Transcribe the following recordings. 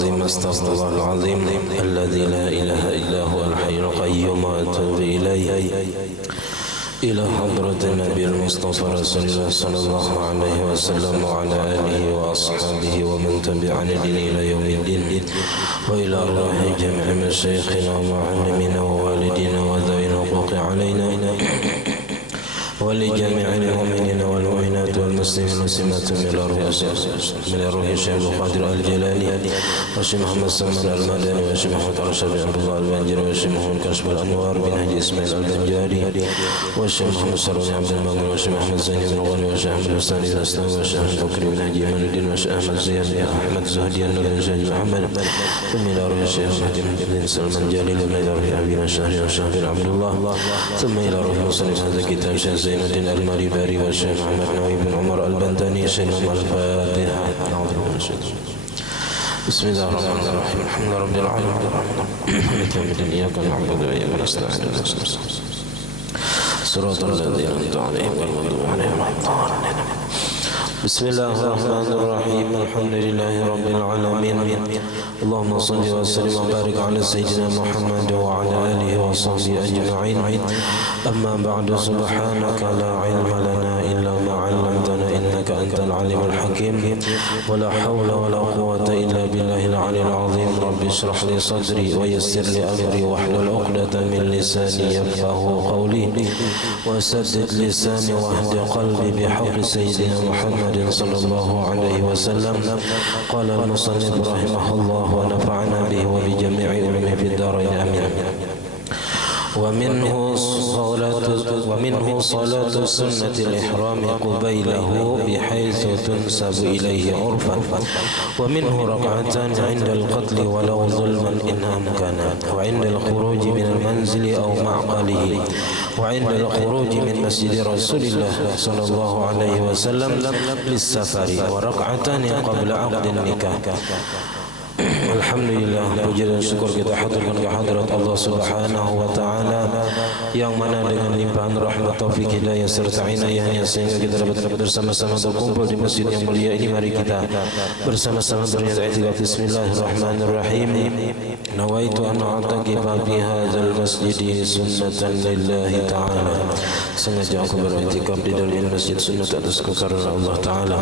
العظيم أستغفر الله العظيم الذي لا إله إلا هو الحي القيوم وأتوب إليه إلى حضرة النبي المصطفى رسول الله صلى الله عليه وسلم وعلى آله وأصحابه ومن تبع الدين إلى يوم الدين وإلى أرواح جميع مشايخنا ومعلمينا ووالدينا وذوي الحقوق علينا ولجميع المؤمنين والمؤمنات والمسلمين والمسلمات من روح الشيخ القادر الجيلاني والشيخ محمد سلمان المدني والشيخ محمد رشاد بن عبد الله البنجري والشيخ محمد كشف الأنوار بن هدي إسماعيل البنجاري والشيخ محمد سرور عبد المؤمن والشيخ محمد زين بن غني والشيخ محمد حسين الأسلام والشيخ محمد بكر بن هدي إيمان الدين والشيخ أحمد زياد أحمد زهدي النور بن زيد محمد ومن روح الشيخ مهدي بن سلمان جليل ومن روح أبينا الشهري والشيخ بن عبد الله ثم إلى روح مصنف هذا الكتاب الشيخ زين الدين المريباري والشيخ محمد نووي بن عمر البنداني شيخ الفاتحة. بسم الله الرحمن الرحيم الحمد لله رب العالمين مالك يوم الدين إياك نعبد وإياك نستعين صراط الذين أنعمت عليهم غير المغضوب عليهم ولا الضالين. بسم الله الرحمن الرحيم الحمد لله رب العالمين اللهم صل وسلم وبارك على سيدنا محمد وعلى آله وصحبه أجمعين. أما بعد سبحانك لا علم لنا إلا ما علمتنا إنك أنت العليم الحكيم ولا حول ولا قوة إلا بالله العلي العظيم. رب اشرح لي صدري ويسر لي أمري واحلل عقدة من لساني يفقه قولي وسدد لساني واهد قلبي بحق سيدنا محمد صلى الله عليه وسلم. قال المصنف رحمه الله ونفعنا به وبجميع علمه في الدارين آمين. ومنه صلاة سنة الإحرام قبيله بحيث تنسب إليه عرفا ومنه ركعتان عند القتل ولو ظلما إن أمكن وعند الخروج من المنزل أو معقله وعند الخروج من مسجد رسول الله صلى الله عليه وسلم للسفر وركعتان قبل عقد النكاح. Alhamdulillah, puji dan syukur kita haturkan ke hadirat Allah Subhanahu wa taala yang mana dengan limpahan rahmat taufik hidayah serta inayahnya sehingga kita dapat bersama-sama berkumpul di masjid yang mulia ini. Mari kita bersama-sama berniat i'tikaf. Bismillahirrahmanirrahim. Nawaitu an a'takifa fi hadzal masjid sunnatan lillahi ta'ala. Sengaja aku beriktikaf di dalam masjid sunnat atas kekaruniaan Allah taala.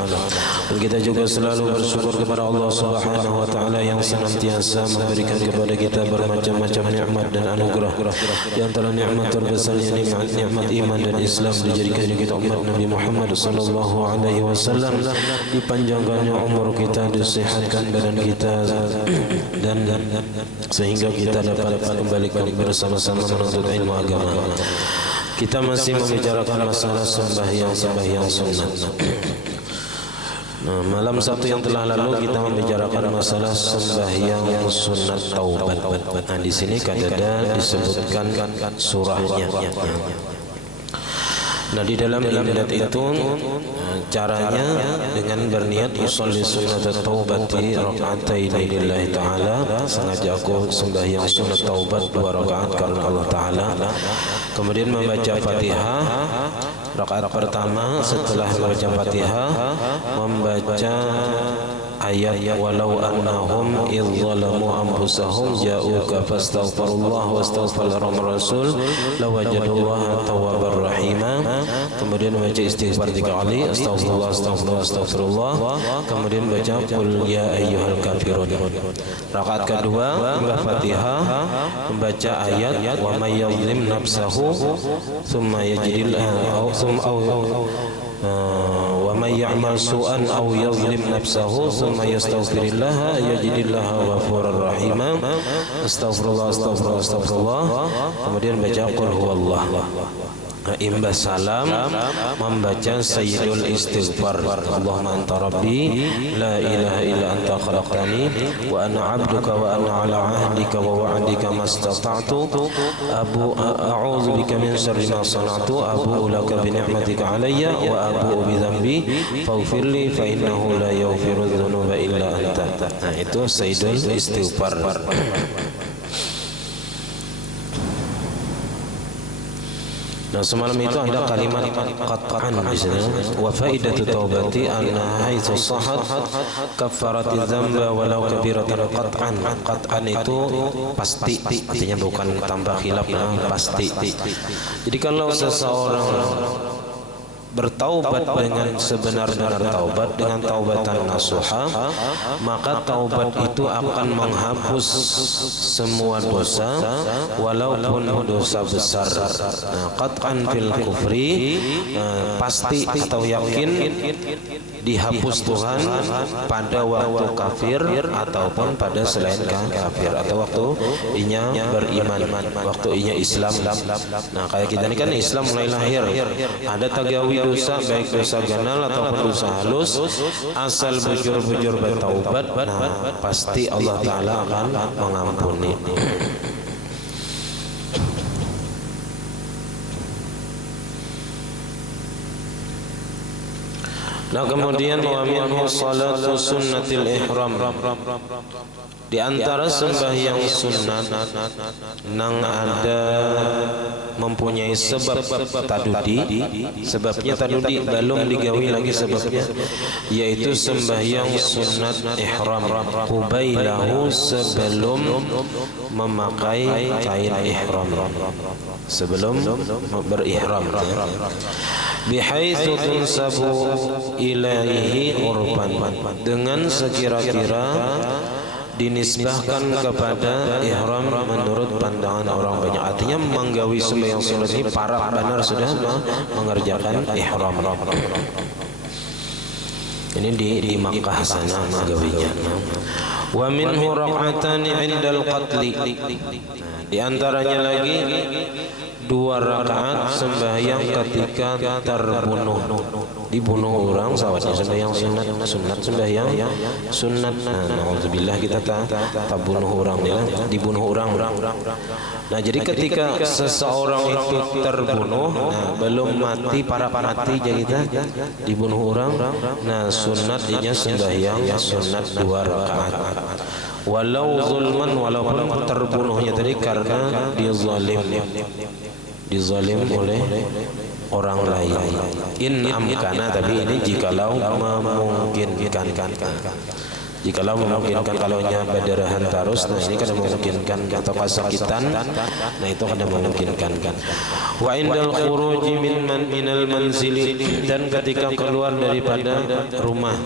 Dan kita juga selalu bersyukur kepada Allah Subhanahu wa taala yang senantiasa memberikan kepada kita bermacam-macam nikmat dan anugerah. Di antara nikmat terbesarnya nikmat iman dan Islam, dijadikan kita umat Nabi Muhammad sallallahu alaihi wasallam, dipanjangkannya umur kita, disehatkan badan kita dan sehingga kita dapat kembali bersama-sama menuntut ilmu agama. Kita masih membicarakan masalah sembahyang sunnah. Nah, malam Sabtu yang telah lalu kita membicarakan masalah sembahyang sunat taubat. Nah, di sini kadada disebutkan surahnya. Nah, di dalam imdat itu caranya dengan berniat usolli sunat taubati raka'ataini lillahi ta'ala. Sengaja aku sembahyang sunat taubat 2 rakaat karena Allah Ta'ala. Kemudian membaca Fatihah rakaat pertama. Setelah membaca Fatihah membaca ayat walau annahum idzalamu anfusahum ja'uka fastaghfirullah wastaghfirullah rasul lawajadullaha tawwabar rahima. Kemudian membaca istighfar 3 kali, astaghfirullah astaghfirullah astaghfirullah. Kemudian baca qul ya ayyuhal kafirun. Rakaat kedua membaca Fatihah, membaca ayat wa may yadhlim nafsahu thumma yajidillahu wa may ya'mal su'an aw yadhlim nafsahu thumma yastaghfirillaha yajidillaha ghafurur rahima. Astaghfirullah astaghfirullah astaghfirullah. Kemudian baca qul huwallah. Imbas salam membaca sayyidul istighfar, Allahumma anta rabbi la ilaha illa anta khalaqtani wa ana abduka wa ana ala ahdika wa wa'dika mastata'tu a'udzu bika min syarri ma sana'tu abu'u laka bi ni'matika alayya wa abu'u bi dhanbi faghfirli fa innahu la yaghfiru dzunuba illa anta. Nah, itu sayyidul istighfar. Nah semalam itu ada kalimat qat'an di sini. Wa faidatu taubati anna haitsu sahhat kaffarati dzamba walau kabiratan qat'an. Qat'an itu pasti, artinya bukan tambah khilaf, pasti. Jadi kalau seseorang bertaubat dengan sebenar-benar taubat, dengan taubatan nasuha, maka taubat itu akan menghapus semua dosa walaupun dosa besar. Nah, qat'an fil kufri, pasti atau yakin dihapus Tuhan pada waktu kafir ataupun pada selain kafir, atau waktu inya beriman, waktu inya Islam. Nah kayak kita ini kan Islam mulai lahir, ada tagawi dosa, baik dosa ganal ataupun dosa halus, asal bujur-bujur bertaubat, nah pasti Allah Ta'ala akan mengampuni. Nah kemudian wa minhu salatu sunnatil ihram, di antara sembahyang sunat nang ada mempunyai sebab tadudi, sebabnya tadudi belum digawi lagi sebabnya, yaitu sembahyang sunat ihram qubailahu, sebelum memakai kain ihram, sebelum berihram, bihaitsu tunsabu ilaihi urban, dengan sekira-kira dinisbahkan kepada ihram menurut pandangan orang banyak. Artinya menggawi sembahyang sunat ini para benar sudah mengerjakan ihram. Ini di Makkah sana menggawinya. Wa minhu raq'atani 'indal qatli, di antaranya lagi 2 rakaat sembahyang ketika terbunuh, dibunuh orang, sahabatnya sembahyang sunat sembahyang sunat. Nauzubillah, kita tak bunuh orang, dibunuh orang. Nah jadi ketika seseorang itu terbunuh, nah belum mati, para mati jadi kita dibunuh orang, nah sunatnya sembahyang sunat 2 rakaat. Walau zulman, walaupun terbunuhnya tadi karena dia dizalim oleh orang lain. In amkana, tapi ini jikalau memungkinkan. Jikalau memungkinkan, kalau nya badarahan tarus, nah ini kan memungkinkan, atau kesakitan, nah itu kan memungkinkan. Wa indal khuruji minal manzili, dan ketika keluar daripada rumah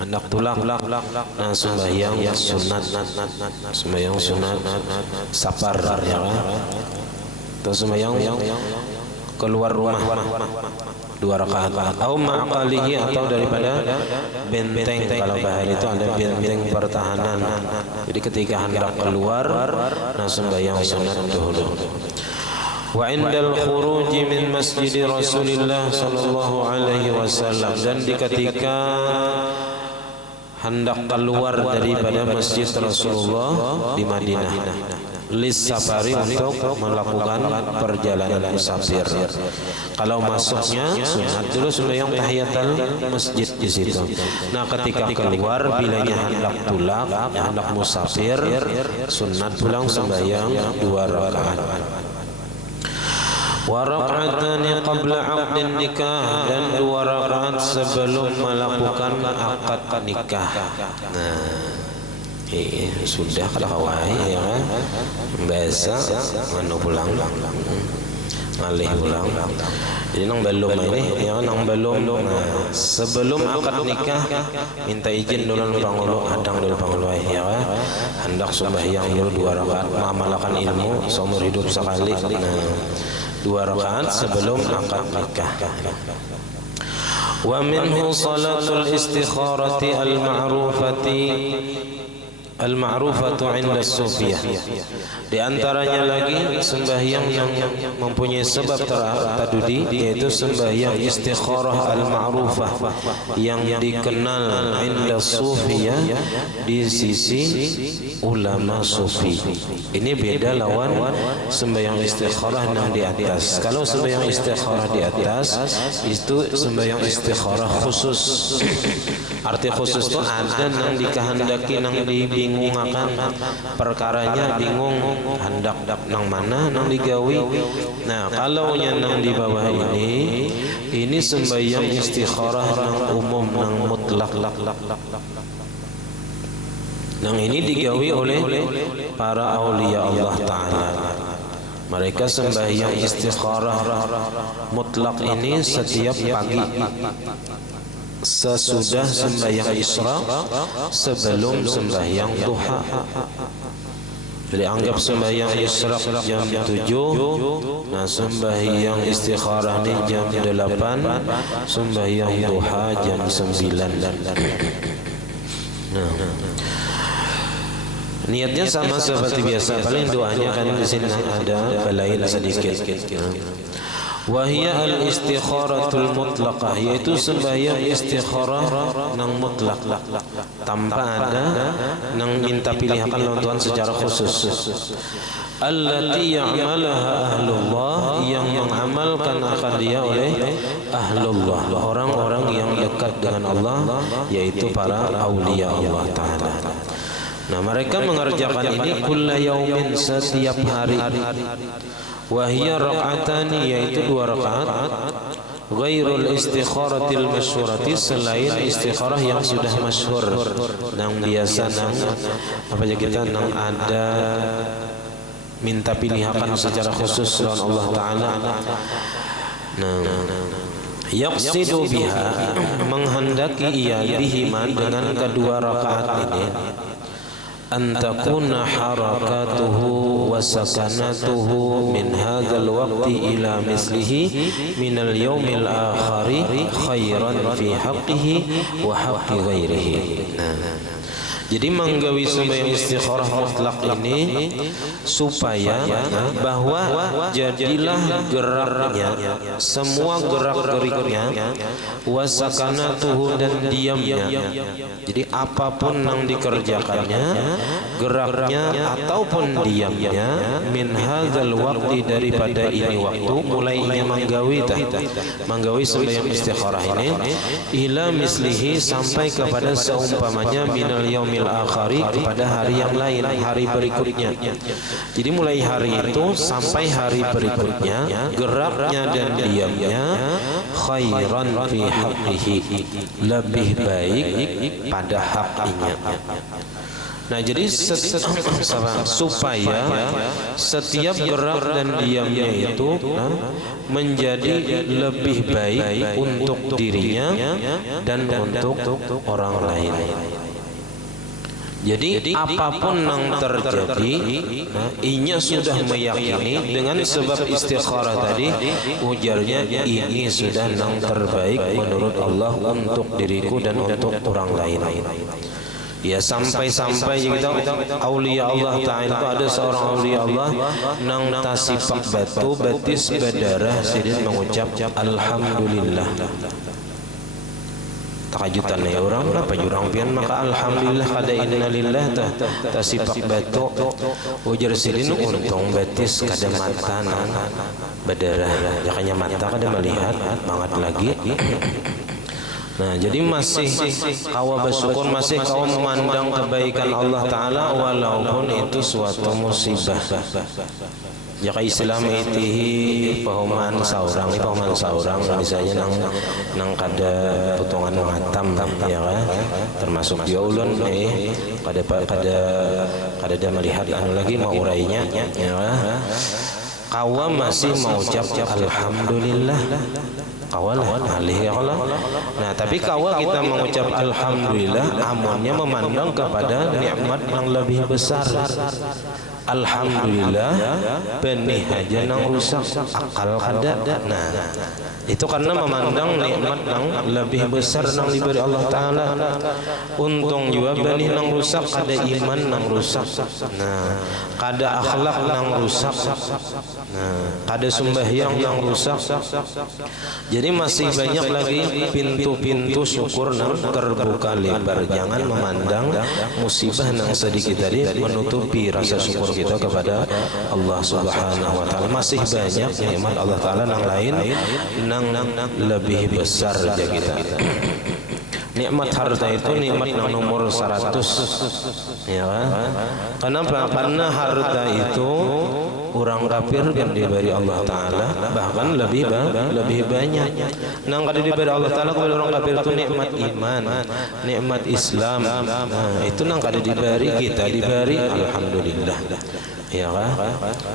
hendak pulang, nah sembahyang sunat, sembahyang sunat safar, ya kan, atau sembahyang keluar rumah 2 rakaat, atau ma'aqalihi, atau daripada benteng, kalau bahar itu ada benteng pertahanan. Jadi ketika hendak keluar, nah sembahyang sunat dahulu. Wa indal khuruji min masjid Rasulillah sallallahu alaihi wasallam, dan di ketika hendak keluar daripada masjid Rasulullah di Madinah, lis safari, untuk melakukan perjalanan musafir. Kalau masuknya sunat dulu sembahyang tahiyatul masjid di situ. Nah ketika keluar, bilanya hendak pulang, hendak musafir, sunat pulang sembahyang 2 rakaat. Wa rak'atani qabla 'aqdin nikah, dan 2 rakaat sebelum melakukan akad nikah. Nah sudah kawai, ya kan, biasa manu pulang, ngalih pulang. Jadi nang belum ini, ya kan, nang belum. Nah, sebelum akad nikah minta izin dulu pangulu, adang dulu pangulu, ya kan, hendak sembahyang dulu 2 rakaat, mengamalkan ilmu seumur hidup sekali. Nah 2 rakaat sebelum akad nikah. Wa minhu salatul istikharati al-ma'rufatu 'inda sufiyah, di antaranya lagi sembahyang yang mempunyai sebab tadudi, yaitu sembahyang istikharah al-ma'rufah, yang dikenal 'inda sufiyah, di sisi ulama sufi. Ini beda lawan sembahyang istikharah yang di atas. Kalau sembahyang istikharah di atas itu sembahyang istikharah khusus, Arti khusus itu ada nang dikehendaki nang dibingungakan perkaranya bingung hendak nang mana nang digawi. Nah kalau nang di bawah ini sembahyang istikharah nang umum nang mutlak. Nang ini digawi oleh para aulia Allah Ta'ala. Mereka sembahyang istikharah mutlak ini setiap pagi sesudah sembahyang isyraq, sebelum sembahyang duha. Jadi anggap sembahyang isyraq jam 7, nah sembahyang istikharah ini jam 8, sembahyang duha jam 9. Nah, niatnya sama seperti biasa, paling doanya kan di sini ada lain sedikit. Wahia al-istikharatul mutlaqah, yaitu sembahyang istikharah nang mutlak tanpa ada nang minta pilihan lawan secara khusus. Allati ya'malaha ahlullah, yang mengamalkan akan dia oleh ahlullah, orang-orang yang dekat dengan Allah, yaitu para aulia Allah Ta'ala. Nah mereka mengerjakan ini kulla yaumin, setiap hari. Wahia rakaatani, yaitu 2 rakaat. Ghairul istikharatil masyhurati, selain istikharah yang sudah masyhur, nang biasa nang apa aja kita nang ada minta pilihan secara khusus oleh Allah Ta'ala. Nah yaqsidu biha, menghendaki ia bihima, dengan kedua rakaat ini, antakuna harakatuhu wa sakanatuhu min hadzal waqti ila mislihi minal yaumil akhari khairan fi haqqihi wa haqqi ghairihi. Jadi menggawi sembahyang istikharah mutlak ini supaya bahwa jadilah geraknya, semua gerak-geriknya, wasakanatuhu, dan diamnya. Jadi apapun yang dikerjakannya, geraknya ataupun diamnya, min hadzal waqti, daripada ini waktu, mulainya menggawi sembahyang istikharah ini, ila mislihi, sampai kepada seumpamanya minal yaumil akhari, kepada hari yang lain, hari berikutnya. Jadi mulai hari itu sampai hari berikutnya, geraknya dan diamnya khairan fi haqqihi, lebih baik pada haknya. Nah jadi supaya setiap gerak dan diamnya itu menjadi lebih baik untuk dirinya dan untuk orang lain. Jadi apapun yang terjadi, inya sudah meyakini dengan sebab istikharah tadi, ujarnya ini sudah yang terbaik menurut Allah untuk diriku dan untuk orang lain. Ya sampai-sampai kita aulia Allah Ta'ala itu ada seorang aulia Allah nang tasipak batu batis berdarah sidin mengucap alhamdulillah. Takajutan ya orang apa jurang pian, maka alhamdulillah kada inna lillah tasipak batu ujar sidin untung batis kada mata berdarah, jakanya mata kada melihat banget lagi. Nah jadi masih kawa bersyukur, masih kawa memandang kebaikan Allah Ta'ala walaupun itu suatu musibah. Jika Islam itihi pahuman saurang misalnya nang kada potongan matam ya kan, termasuk dia ulun kada melihat anu lagi mau urainya ya kan. Kawa masih mengucap alhamdulillah. Kawalah alih ya Allah. Nah tapi kawa kita mengucap alhamdulillah, amonnya memandang kepada nikmat yang lebih besar. Alhamdulillah benih aja nang rusak akal kada. Nah itu karena memandang nikmat yang lebih besar nang diberi Allah Ta'ala. Untung juga benih nang rusak kada iman nang rusak, nah kada akhlak nang rusak, nah kada sembahyang nang rusak. Jadi masih banyak lagi pintu-pintu syukur nang terbuka lebar. Jangan memandang musibah nang sedikit tadi menutupi rasa syukur kita kepada Allah Subhanahu wa Ta'ala. Masih banyak nikmat Allah Ta'ala nang lain nang lebih besar dari kita. Nikmat harta itu nikmat yang nomor 100, ya kan? Kenapa? Karena harta itu orang kafir kan diberi Allah Ta'ala bahkan lebih banyak. Nang kada diberi Allah Ta'ala kepada orang kafir itu nikmat iman, nikmat Islam. Nah, itu nang kada diberi, kita diberi, alhamdulillah. Ya kan?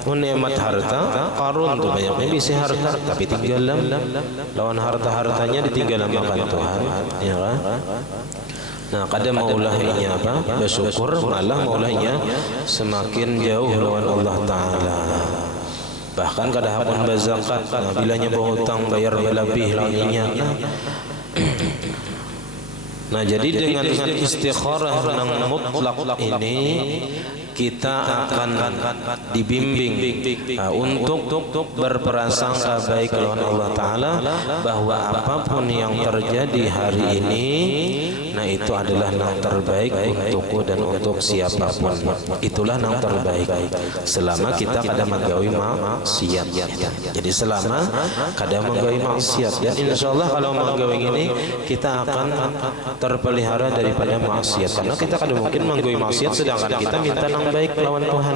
Nikmat harta, Qarun tuh banyaknya bisa harta tapi tinggal lawan hartanya ditinggal makan Tuhan, ya kan? Nah, kadang maulahnya apa? Bersyukur, malah maulahnya semakin jauh lawan Allah Ta'ala. Bahkan kadang hapun berzakat, nah, bilanya berhutang bayar lebih lainnya. Nah, jadi dengan istikharah yang mutlak ini kita akan dibimbing untuk berprasangka baik lawan Allah Ta'ala bahwa apapun yang terjadi hari ini, nah itu adalah yang terbaik untukku dan untuk siapapun. Itulah yang terbaik selama kita kada menggawi maksiat. Jadi selama kada menggawi maksiat, dan insyaallah kalau menggawi ini kita akan terpelihara daripada maksiat, karena kita kada mungkin menggawi maksiat sedangkan kita minta yang baik lawan Tuhan.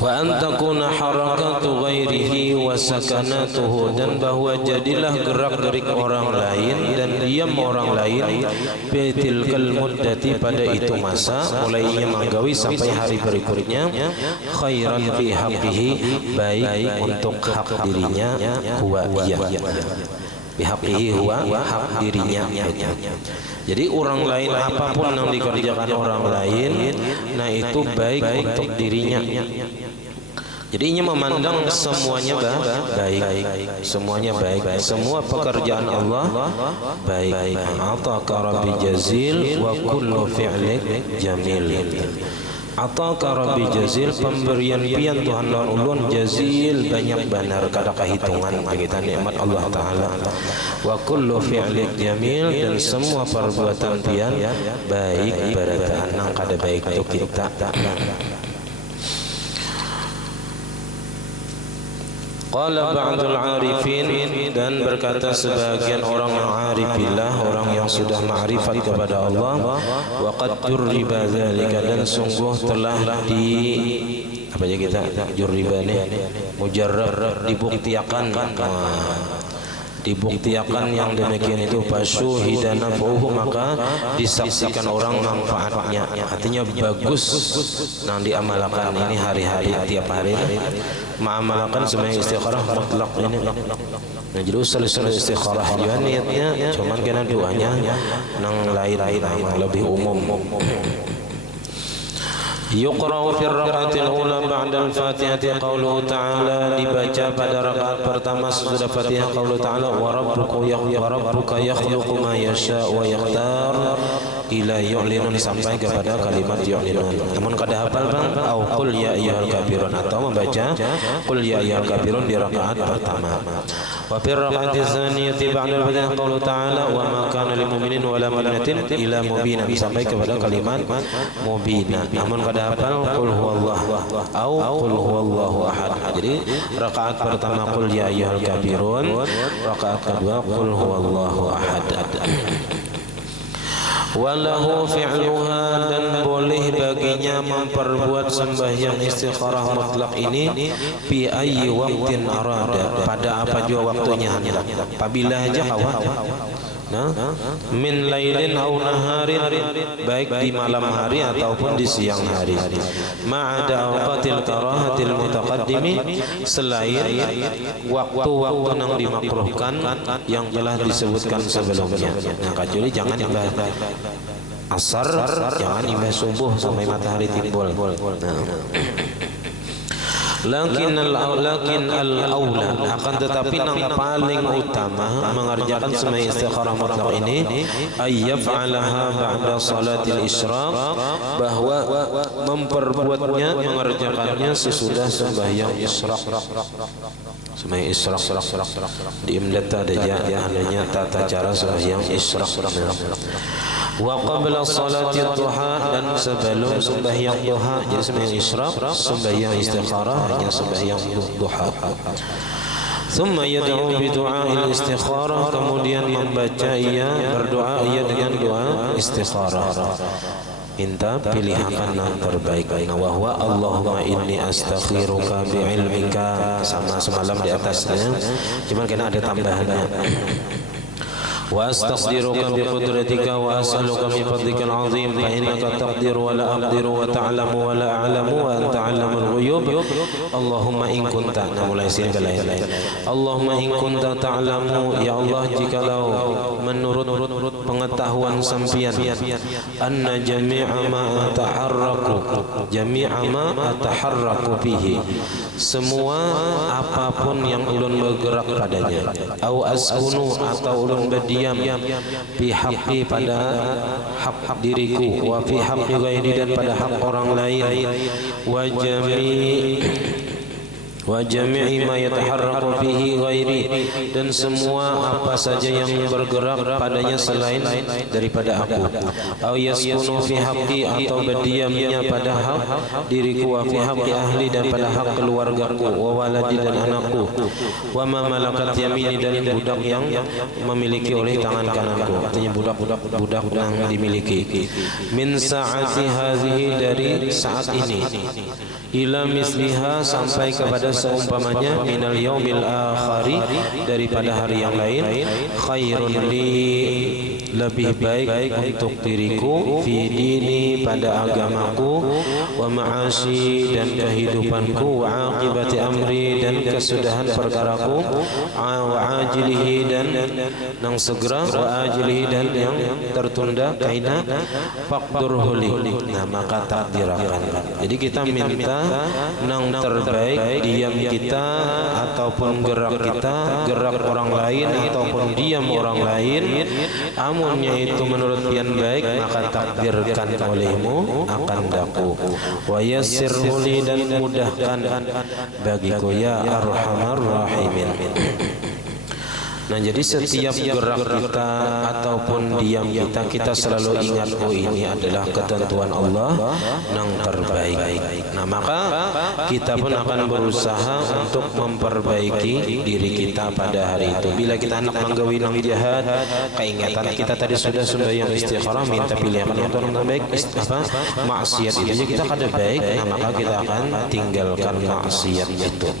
Wa antakuna harakatu ghairihi wa sakanatuhu, dan bahwa jadilah gerak-gerik orang lain dan diam orang lain betilkal muddati pada itu masa, mulainya menggawi sampai hari berikutnya, khairan fi haqqihi, baik untuk hak dirinya, huwa iya bihaqihi, huwa hak dirinya. Jadi orang lain apapun yang dikerjakan orang lain, nah itu baik untuk dirinya. Jadi ini memandang semuanya baik, semuanya baik, semua pekerjaan Allah baik. Ataka rabbi jazil wa kullu fi'lik jamil. Ataka rabbi jazil, pemberian pian Tuhan lawan ulun jazil, banyak benar kada kehitungan kita nikmat Allah Ta'ala. Wa kullu fi'lik jamil, dan semua perbuatan pian baik berataan nang kada baik untuk kita. Qala ba'dul arifin, dan berkata sebagian orang yang arifillah, orang yang sudah ma'rifat kepada Allah, wa qad jurriba dzalika, dan sungguh telah apa ya kita jurriba nih, mujarrab, dibuktikan yang demikian itu, fasyuhidana fuhu, maka disaksikan orang manfaatnya, artinya bagus nang diamalkan ini hari-hari, tiap hari mengamalkan semuanya istikharah mutlak ini. Nah, jadi usul istikharah juga niatnya, cuman kena doanya nang lain-lain yang lebih umum. Yuqra'u fi raka'atil ula ba'da al-Fatihati qauluhu ta'ala, dibaca pada rakaat pertama sesudah Fatihah qauluhu ta'ala, wa rabbuka yakhluqu ma yasha wa yakhtar ila yu'linun, sampai kepada kalimat yu'linun. Namun kada hafal bang, au qul ya ayyuhal kafirun, atau membaca qul ya ayyuhal kafirun di rakaat pertama. Wa fi raka'ati tsaniyati ba'da al-Fatihah qauluhu ta'ala, wa ma kana lil mu'minin wa la mu'minatin ila mubina, sampai kepada kalimat mubina. Namun kada hafal qul huwallahu au qul huwallahu ahad. Jadi rakaat pertama qul ya ayyuhal kafirun, rakaat kedua qul huwallahu ahad. Walahu fi'luha, dan boleh baginya memperbuat sembahyang istikharah mutlak ini fi ayyi waqtin arada, pada apa juga waktunya hendak, apabila aja kawan. Nah, min lailin au naharin, baik di malam hari ataupun di siang hari. Ma'ada awqatil karahatil mutaqaddimi, selain waktu-waktu yang dimakruhkan yang telah disebutkan sebelumnya. Nah, kecuali jangan ibadah asar, jangan ibadah subuh sampai matahari timbul. Nah, lakin al-aula, akan tetapi yang paling utama mengerjakan sembahyang istikharah mutlak ini ayyaf'alaha ba'da salatil isyraq, bahwa memperbuatnya mengerjakannya sesudah sembahyang isyraq. Sembahyang isyraq di Imdat ada adanya tata cara sembahyang isyraq. Wa qabla salati duha, dan sebelum sembahyang duha. Jadi sembahyang isyraq, sembahyang istikharah hanya sembahyang duha. Thumma yad'u bi du'a'il istikharah, kemudian membaca berdoa dengan doa istikharah, minta pilihan yang terbaik. Wa huwa Allahumma inni astakhiruka bi ilmika, sama semalam di atasnya, cuman karena ada tambahannya. Wa astaqdiruka bi qudratika wa as'aluka min fadlika al-'azim fa innaka taqdiru wa la aqdiru wa ta'lamu wa la a'lamu wa anta 'allamul ghuyub. Allahumma in kunta, mulai sini ke lain. Allahumma in kunta ta'lamu, ya Allah, jikalau menurut pengetahuan sampian, anna jami'a ma ataharraku bihi, semua apapun yang ulun bergerak padanya, au askunu, atau ulun berdiam, fi haqqi, pada hak diriku, wa fi haqqi ghairi, dan pada hak orang lain, wa jami'i ma yataharraku fihi ghairi, dan semua apa saja yang bergerak padanya selain daripada aku, au yaskunu fi haqqi, atau berdiamnya pada hak diriku, wa fi haqqi ahli, dan pada hak keluargaku, wa waladi, dan anakku, wa ma malakat yamini, dan budak yang memiliki oleh tangan kananku, artinya budak yang dimiliki, min sa'ati hadhihi, dari saat ini, ila misliha, sampai kepada seumpamanya, minal yaumil akhari, daripada hari yang lain, khairun li, lebih baik untuk diriku, fi dini, pada agamaku, wa ma'ashi, dan kehidupanku, wa aqibati amri, dan kesudahan perkaraku, wa ajilihi, dan yang segera, wa ajilihi, dan yang tertunda, kaina faqdurhu li, nah maka takdirakan. Jadi kita minta yang terbaik, diam kita ataupun gerak kita, gerak orang lain ataupun diam orang lain, amunnya itu menurut pian baik, maka takdirkan olehmu akan daku, wa yassirhu li, dan mudahkan bagiku, ya arhamar rahimin. Nah, jadi setiap gerak kita ataupun diam kita selalu ingat, oh ini adalah ketentuan Allah yang terbaik. Nah, maka kita pun akan berusaha untuk memperbaiki diri kita pada hari itu. Bila kita hendak menggawi nang jahat, keingatan kita tadi sudah sembahyang istikharah, minta pilihan yang terbaik, maksiat itu kita kada baik, nah maka kita akan tinggalkan maksiat itu.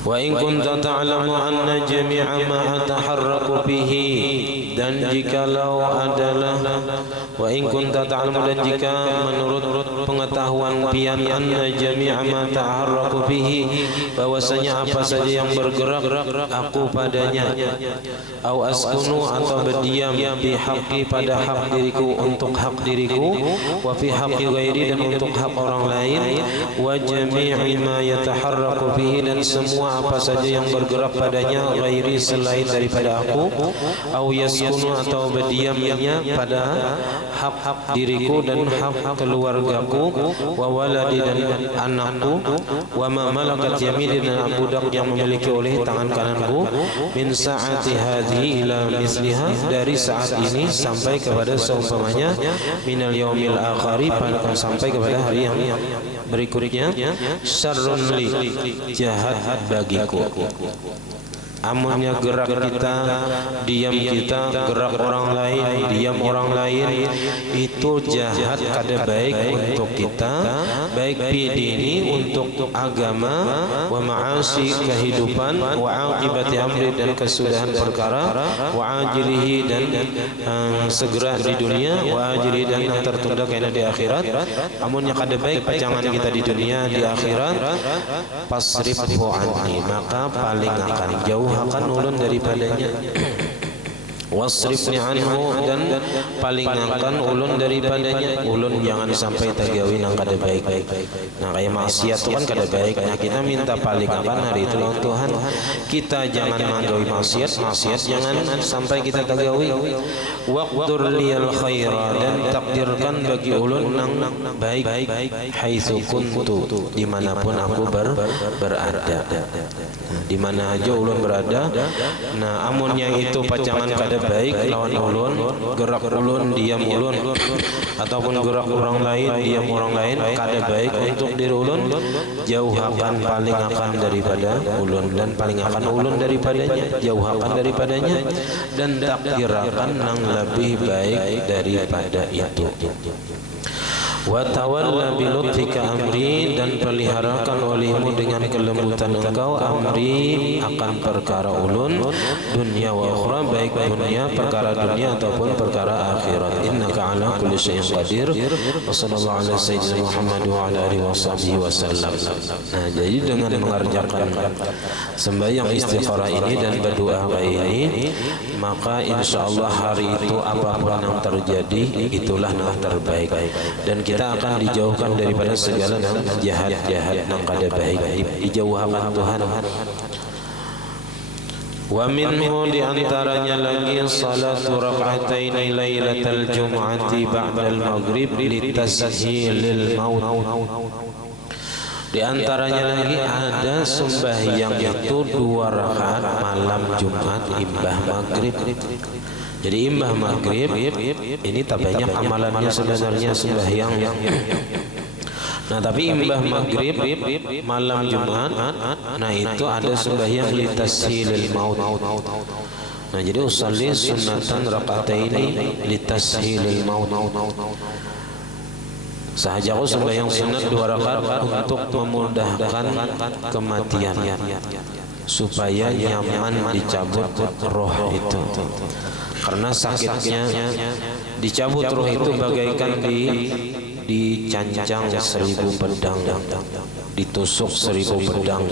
Wa in kunta ta'lamu anna jami'a ma ataharraku bihi, dan jikalau adalah, wa in kunta ta'lamu, dan jika menurut pengetahuan pian, anna jami'a ma ataharraku bihi, bahwasanya apa saja yang bergerak aku padanya, au askunu, atau berdiam, bi haqqi, pada hak diriku, untuk hak diriku, wa fi haqqi ghairi, dan untuk hak orang lain, wa jami'i ma yataharraku bihi, dan semua apa saja yang bergerak padanya, ghairi, selain daripada aku, au yaskunu, atau berdiamnya pada hak diriku dan hak keluargaku, wa waladi, dan anakku, wa ma malakat yamini, dan budak yang memiliki oleh tangan kananku, min sa'ati hadhi ila misliha, dari saat ini sampai kepada seumpamanya, minal yaumil akhari, sampai kepada hari yang berikutnya, syarrun li, jahat bagiku. Amunnya gerak kita, diam kita, gerak orang lain, diam orang lain, itu jahat kada baik untuk kita, baik bidini, untuk agama, wa ma'asi, kehidupan, wa aqibati amri, dan kesudahan perkara, wa ajilihi, dan segera di dunia, wa ajilihi, dan yang tertunda karena di akhirat. Amunnya kada baik pacangan kita di dunia, di akhirat, pasrifhu anni, maka paling akan jauh akan ulun daripadanya. wasrifni anhu, dan palingkan ulun daripadanya. Ulun jangan sampai tagawi nang kada baik. Nah kayak maksiat itu kan kada baik. Nah kita minta palingkan hari itu lawan Tuhan. Kita jangan manggawi maksiat jangan sampai kita tagawi. Waqdur liyal khaira, dan takdirkan bagi ulun nang baik haitsu kuntu, dimanapun aku berada. Di mana aja ulun berada. Nah amunnya itu pacangan kada baik lawan ulun, gerak ulun, diam ulun, ataupun gerak orang lain, diam orang lain, kada baik untuk diri ulun, jauhakan, palingkan daripada ulun, dan palingkan ulun daripadanya, jauhakan daripadanya, dan takdirakan nang lebih baik daripada itu. Wa tawalla bi lutfika amri, dan peliharakan olehmu dengan kelembutan engkau amri akan perkara ulun, dunia wa ukhra, baik dunia, perkara dunia ataupun perkara akhirat. Innaka ala kulli syai'in qadir. Wa sallallahu ala sayyidina Muhammad wa ala alihi wasallam. Nah, jadi dengan mengerjakan sembahyang istikharah ini dan berdoa ini, maka insyaallah hari itu apapun yang terjadi itulah yang terbaik, dan kita akan dijauhkan daripada segala jahat-jahat yang kada baik, dijauhkan Tuhan. Wa minhu, di antaranya lagi salatu rak'atain lailatal jum'ati ba'dal maghrib litashilil maut. Di antaranya lagi ada sembahyang itu 2 rakaat malam Jumat imbah maghrib. Jadi imbah maghrib ini tak banyak amalannya sebenarnya sembahyang. Nah tapi imbah maghrib malam Jumat, nah itu ada sembahyang litashilil maut. Nah jadi usalli sunnatan raka'ataini litashilil maut. Sahaja aku sembahyang sunat 2 rakaat untuk memudahkan kematian, supaya nyaman dicabut roh itu. Karena sakitnya dicabut roh itu bagaikan dicancang 1000 pedang, ditusuk 1000 pedang,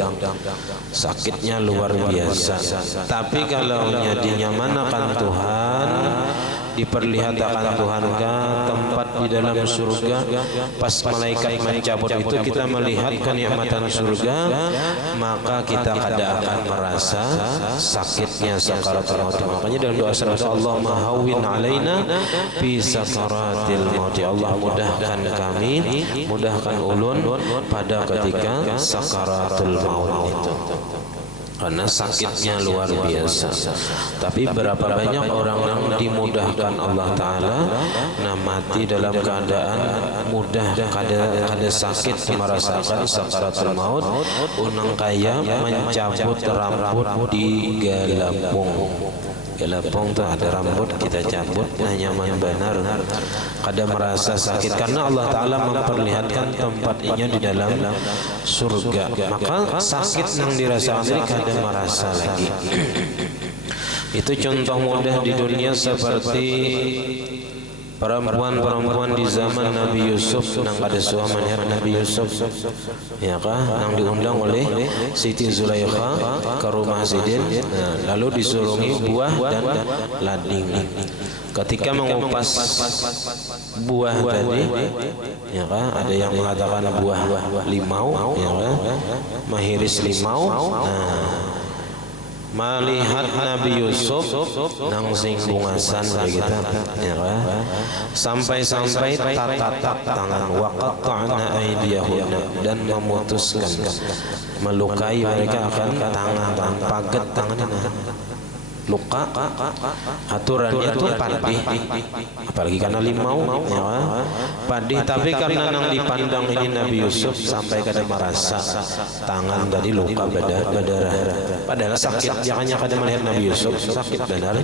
sakitnya luar biasa. Tapi kalau dinyamanakan Tuhan, diperlihatkan Tuhan tempat di dalam surga, pas malaikat mencabut itu kita melihat kenikmatan surga, maka kita kada akan merasa sakitnya sakaratul maut. Makanya dalam doa salat Allahumma hawwin alaina fi sakaratil maut, ya Allah mudahkan kami, mudahkan ulun pada ketika sakaratul maut itu, karena sakitnya luar biasa. Tapi berapa banyak orang yang dimudahkan Allah Ta'ala, nah mati dalam keadaan mudah, kada sakit merasakan sakaratul maut. Unang kaya mencabut rambut di Galapung. Galapung tuh ada rambut kita cabut, nah nyaman benar, kada merasa sakit karena Allah Ta'ala memperlihatkan tempatnya di dalam surga. Maka sakit yang dirasakan ini kada merasa lagi. Itu contoh mudah di dunia seperti perempuan-perempuan di zaman Nabi Yusuf nang kada suah melihat Nabi Yusuf, ya kah, nang diundang oleh Siti Zulaikha ke rumah Sidin, nah, lalu disurungi buah dan lading. Ketika mengupas buah tadi, ya kah, ada yang mengatakan buah limau, ya kah, mahiris limau. Nah, melihat Nabi Yusuf nang sing bungasan begitu, ya kan? Sampai-sampai tatatak tangan, waqata'na aydiyahunna, dan memutuskan, melukai mereka akan tangan, paget tangannya. Luka aturannya itu padih, apalagi karena limau, ya kan? Padih. Tapi karena nang dipandang ini Nabi Yusuf sampai kada merasa tangan tadi luka berdarah, padahal sakit. Jangannya kada melihat Nabi Yusuf sakit benar,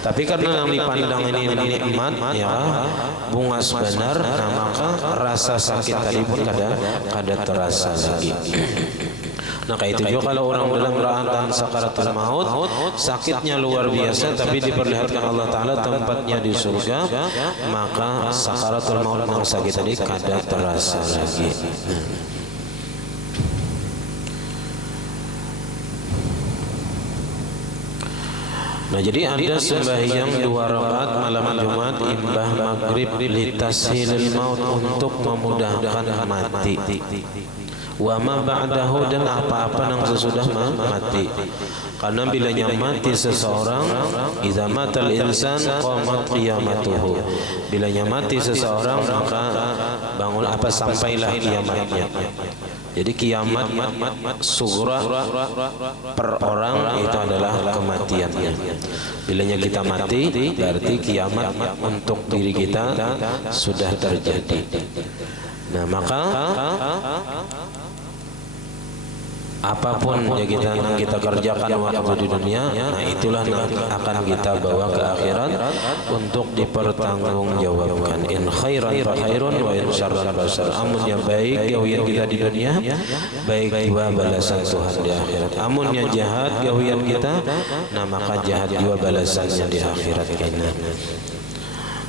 tapi karena nang dipandang ini nikmat, ya bungas benar, nah maka rasa sakit tadi pun kada terasa lagi. Nah kayak itu juga kalau orang dalam keadaan sakaratul maut, sakitnya luar biasa, tapi diperlihatkan Allah Ta'ala tempatnya di surga, maka sakaratul maut mangsa kita tadi kada terasa lagi. Nah, jadi ada sembahyang 2 rakaat malam Jumat imbah maghrib litashilil maut, untuk memudahkan mati. Wa ma ba'dahu, dan apa-apa yang sesudah mati. Karena bilanya mati seseorang, idza matal insan qamat qiyamatuhu. Bilanya mati seseorang maka bangun sampailah kiamatnya. Jadi kiamat sughra per orang itu adalah kematiannya. Bilanya kita mati, berarti kiamat untuk diri kita sudah terjadi. Nah, maka apapun yang kita kerjakan waktu di dunia, nah itulah yang akan kita bawa ke akhirat untuk dipertanggungjawabkan. In khairan fa khairun wa in syarran fa syarr. Amun yang baik gawian kita di dunia, baik juga balasan Tuhan di akhirat. Amun yang jahat gawian kita, nah maka jahat juga balasannya di akhirat kita.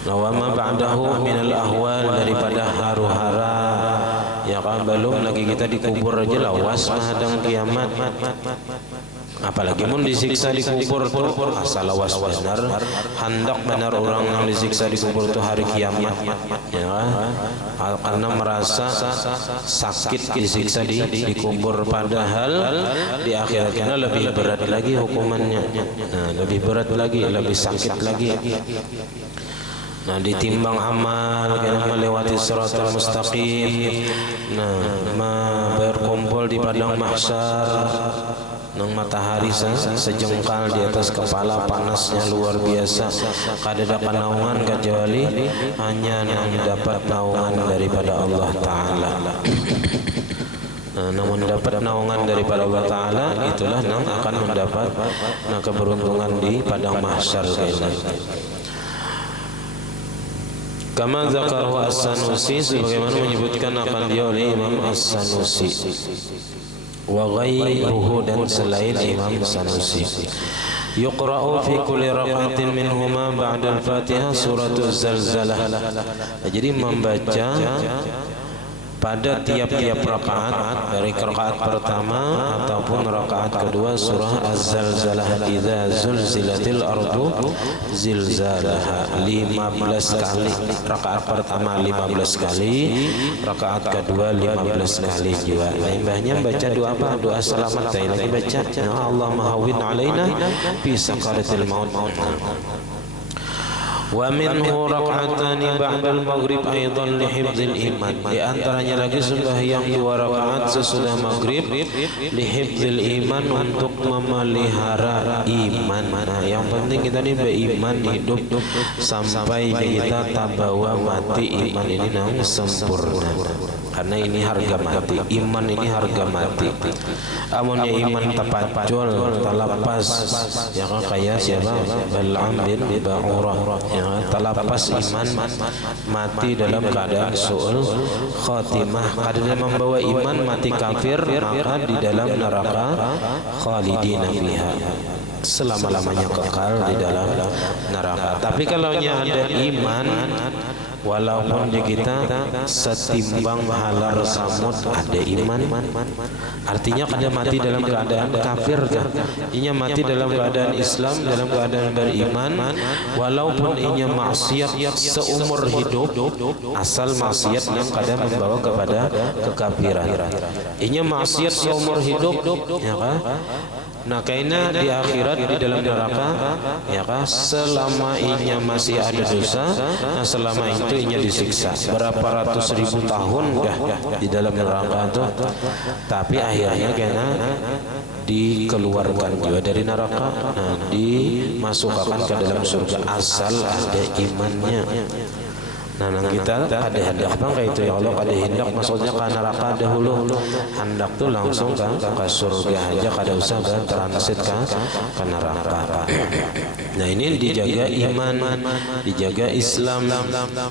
Nah, wa ma ba'dahu minal ahwal, daripada haru-hara ya kan, belum lagi kita dikubur aja lawas menghadang kiamat, apalagi mun disiksa dikubur tuh asal lawas benar, hendak benar orang yang disiksa dikubur tuh hari kiamat ya kan, karena merasa sakit disiksa dikubur, padahal di akhiratnya lebih berat lagi hukumannya. Nah, lebih berat lagi, lebih sakit lagi. Nah, ditimbang amal kena melewati siratal mustaqim. Nah, berkumpul di padang mahsyar nang matahari sejengkal di atas kepala, panasnya luar biasa. Kada ada naungan kecuali hanya yang dapat naungan daripada Allah Ta'ala. Nah, namun dapat naungan daripada Allah Ta'ala, itulah yang akan mendapat keberuntungan di padang mahsyar ini. Kama zakarahu As-Sanusi, sebagaimana menyebutkan akan dia oleh Imam As-Sanusi, wa ghairuhu, dan selain Imam Sanusi. Yuqra'u fi kulli raqatin minhuma ba'da al-Fatihah suratul Zalzalah. Jadi membaca pada tiap-tiap rakaat, dari rakaat pertama ataupun rakaat kedua, surah Az-Zalzalah, idza zulzilatil ardu zilzalaha, 15 kali. Rakaat pertama 15 kali, rakaat kedua 15 kali juga. Nah, imbahnya baca doa apa? Doa selamat. Lagi baca ya Allah mahawin alaina fi sakaratil maut. Wa minhu rak'atani ba'dal maghrib aidan li hifdzil iman. Di antaranya lagi sembahyang 2 rakaat sesudah maghrib li hifdzil iman, untuk memelihara iman. Nah, yang penting kita ini beriman hidup sampai kita tabawa mati. Iman ini nang sempurna, karena ini harga mati. Iman ini harga mati. Amunnya iman tapacul, talapas ya kan, kayak siapa? Bal'am bin Ba'urah ya, talapas iman, mati dalam keadaan su'ul khatimah. Karena membawa iman mati kafir, maka di dalam neraka khalidina fiha, selama-lamanya kekal di dalam neraka. Tapi kalau ada iman, walaupun di kita setimbang halar samud, ada iman, artinya kada mati dalam keadaan kafir kan? Inya mati dalam keadaan Islam, dalam keadaan beriman, walaupun inya maksiat seumur hidup, asal maksiat yang kadang membawa kepada kekafiran. Inya maksiat seumur hidup ya kan? Nah, karena di akhirat di dalam neraka ya kan, selama inya masih ada dosa, nah selama itu inya disiksa berapa ratus ribu tahun dah di dalam neraka itu, tapi akhirnya karena dikeluarkan juga dari neraka, nah dimasukkan ke dalam surga asal ada imannya. Nah, kita ada hendak bang kayak itu ya Allah, kada hendak maksudnya ke neraka dahulu, hendak tuh langsung ke surga aja, kada usah transit ke neraka. Nah, ini dijaga iman, dijaga Islam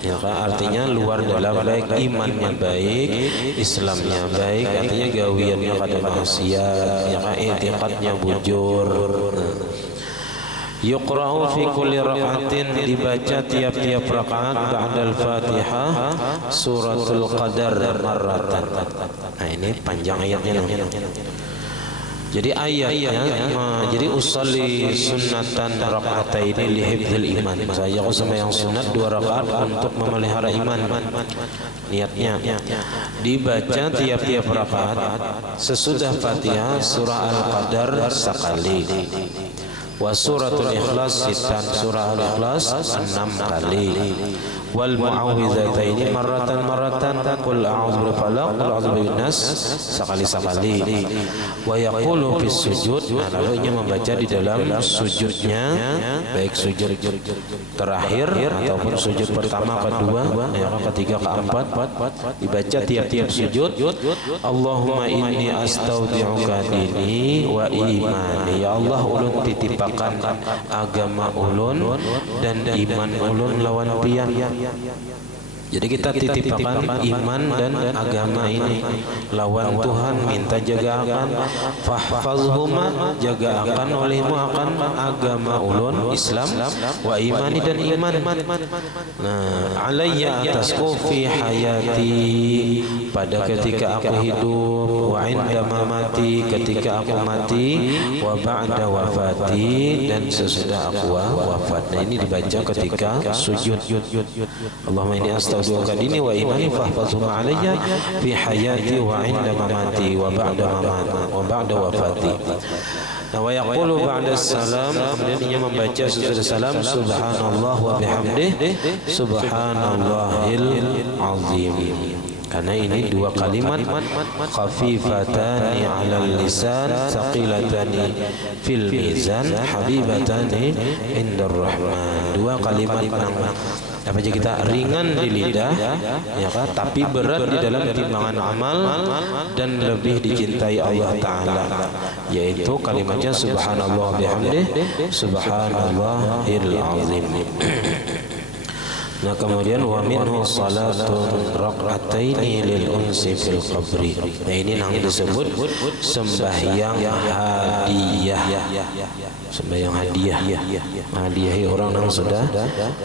ya kan, artinya luar dalam baik, imannya baik, Islamnya baik, artinya gawiannya kada maksiat ya kan, i'tiqadnya bujur. Yuqra'u fi kulli raka'atin, dibaca tiap-tiap rakaat ba'dal Fatihah suratul Qadar marratan. Nah, ini panjang ayatnya namanya. Jadi ayatnya, jadi usolli sunnatan raka'ataini li hifdzil iman. Saya aku sembahyang sunat 2 rakaat untuk memelihara iman. Niatnya dibaca tiap-tiap rakaat sesudah Fatihah surah Al-Qadar sekali. Wa suratul Ikhlas sitan, surah Al-Ikhlas 6 kali. Wal mu'awwidhataini marratan qul a'udzu birabbil falaq qul a'udzu birabbin nas sekali-sekali. Wa yaqulu fis sujud, lalu ia membaca di dalam sujudnya, baik sujud terakhir ataupun sujud pertama, kedua, ketiga, keempat, dibaca tiap-tiap sujud. Allahumma inni astaudi'uka dini wa imani. Ya Allah, ulun titipakan agama ulun dan iman ulun lawan pian. Jadi kita titipakan iman dan agama ini lawan Tuhan, minta jaga akan fahfazhuma, jaga akan olehmu akan agama ulun Islam wa imani dan iman. Nah, alayya atasku fi hayati, pada ketika aku hidup, wa inda mamati, ketika aku mati, wa ba'da wafati, dan sesudah aku wafat. Nah, ini dibaca ketika sujud. Allahumma inni astaudi'uka dini wa imani fahfazhuma alayya fi hayati wa inda mamati wa ba'da mamati wa ba'da wafati. Nah, wa yaqulu ba'da salam, kemudian dia membaca sesudah salam subhanallah wa bihamdihi subhanallahil azim. Karena ini 2 kalimat khafifatani 'alal lisan thaqilatani fil mizan habibatani indar rahman. 2 kalimat yang apa aja kita ringan di lidah, ya kan, tapi berat di dalam timbangan amal dan lebih dicintai Allah Ta'ala, yaitu kalimatnya subhanallah bihamdihi subhanallahil azim. Nah, kemudian wa minhu salatun rak'ataini lil unsi fil qabri. Nah, ini yang disebut sembahyang hadiah. Sembahyang hadiah. Hadiahi orang yang sudah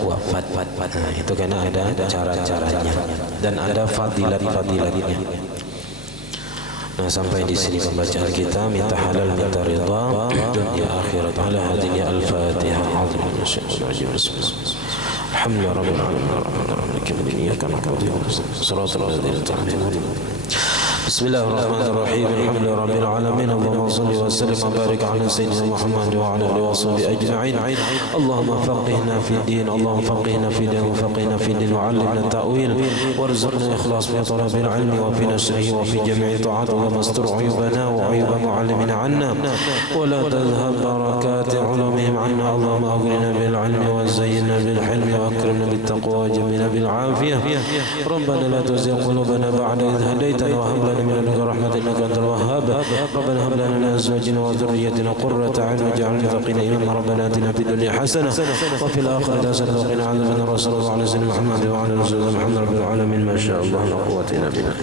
wafat. Nah, itu karena ada cara-caranya dan ada fadilat-fadilatnya. Nah, sampai di sini pembacaan kita. Minta halal, minta ridha dunia akhirat. Ala hadhihi al-Fatihah. Alhamdulillah rabbil alamin. Iyyaka na'budu wa iyyaka nasta'in. Shiratal ladzina an'amta 'alaihim. Bismillahirrahmanirrahim. Alhamdulillah rabbil alamin. Allahumma shalli wa sallim wa barik ala sayyidina Muhammad wa ala alihi wa sahbihi ajma'in. Allahumma faqihna fi din, Allahumma faqihna fi din, wa faqihna fi din, wa 'allimna ta'wil, warzuqna ikhlas fi talabil 'ilmi wa fi nashrihi wa fi jami'i ta'at, wa mastur 'uyubana wa 'uyuba mu'allimina 'anna, wa la tadhhab barakati 'ulumihim 'anna. Allahumma aghnina bil 'ilmi wa zayyinna bil hilmi wa akrimna bit taqwa wa jamilna bil 'afiyah. Rabbana la tuzigh qulubana ba'da idh hadaytana wa hab lana من لدنك رحمة إنك أنت الوهاب. ربنا هب لنا من أزواجنا وذريتنا قرة أعين واجعلنا للمتقين إماما. ربنا آتنا في الدنيا حسنة وفي الآخرة حسنة وقنا عذاب النار. صلى الله عليه وسلم محمد وعلى آله وصحبه محمد رب العالمين. ما شاء الله لا قوة إلا بالله.